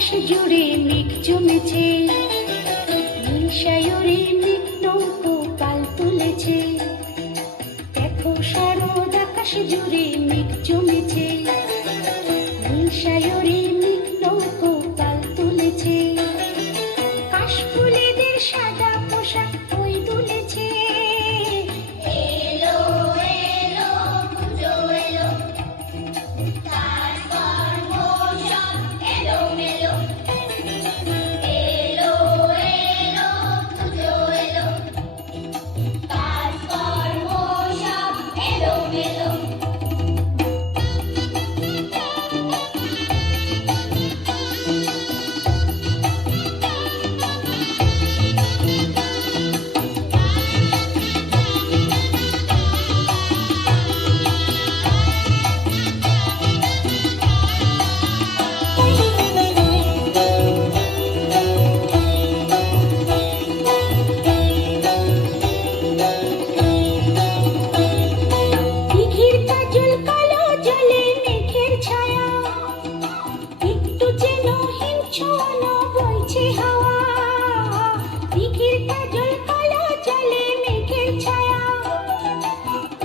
আকাশ জুড়ে মেঘ জমেছে, নীল সাগরে মেঘ নৌকো পাল তুলেছে। দেখো শারদ আকাশ জুড়ে মেঘ জমেছে, নীল সাগরে মেঘ নৌকো পাল তুলেছে। কাশফুলেদের সাদা পোশাক ওই দুলেছে। এলো এলো পুজো এলো, তারপর মৌসুম এলো মেলো। এলো এলো পুজো এলো, তারপর মৌসুম এলো মেলো। দিঘির কাজল কালো জলে মেঘের ছায়া, একটু যেন হিমছড়ানো বইছে হাওয়া। দিঘির কাজল কালো জলে মেঘের ছায়া,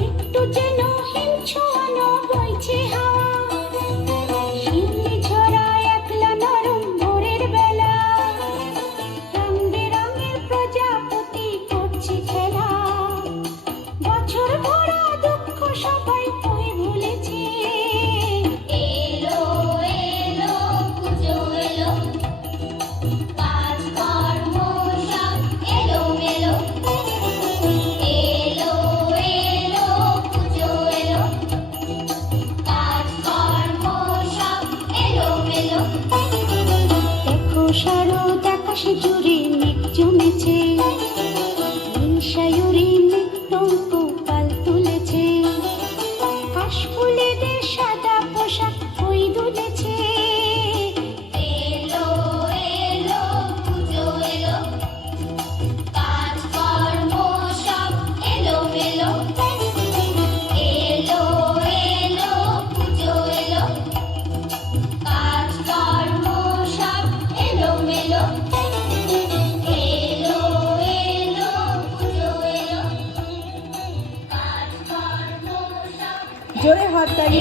একটু যেন হিমছড়ানো বইছে হাওয়া। শিউলি ঝরা একলা নরম ভোরের বেলা, রং বেরঙের প্রজাপতি করছে খেলা। বছর ভরা দুঃখ সবাই তুই ভুলেছে। এলো এলো পুজো এলো, কাজকর্ম সব এলো মেলো। এলো এলো পুজো এলো, কাজকর্ম সব এলো মেলো। দেখো শারদ আকাশ জুড়ে মেঘ জমেছে, নীল সাগরে মেঘ নৌকো পাল তুলেছে। কাশফুলেদের সাদা পোশাক ওই দুলেছে। এলো এলো পুজো এলো, কাজকর্ম সব এলো মেলো। এলো এলো পুজো এলো, কাজকর্ম সব এলো মেলো। এলো এলো পুজো এলো, কাজকর্ম সব জোরে হাত তালি।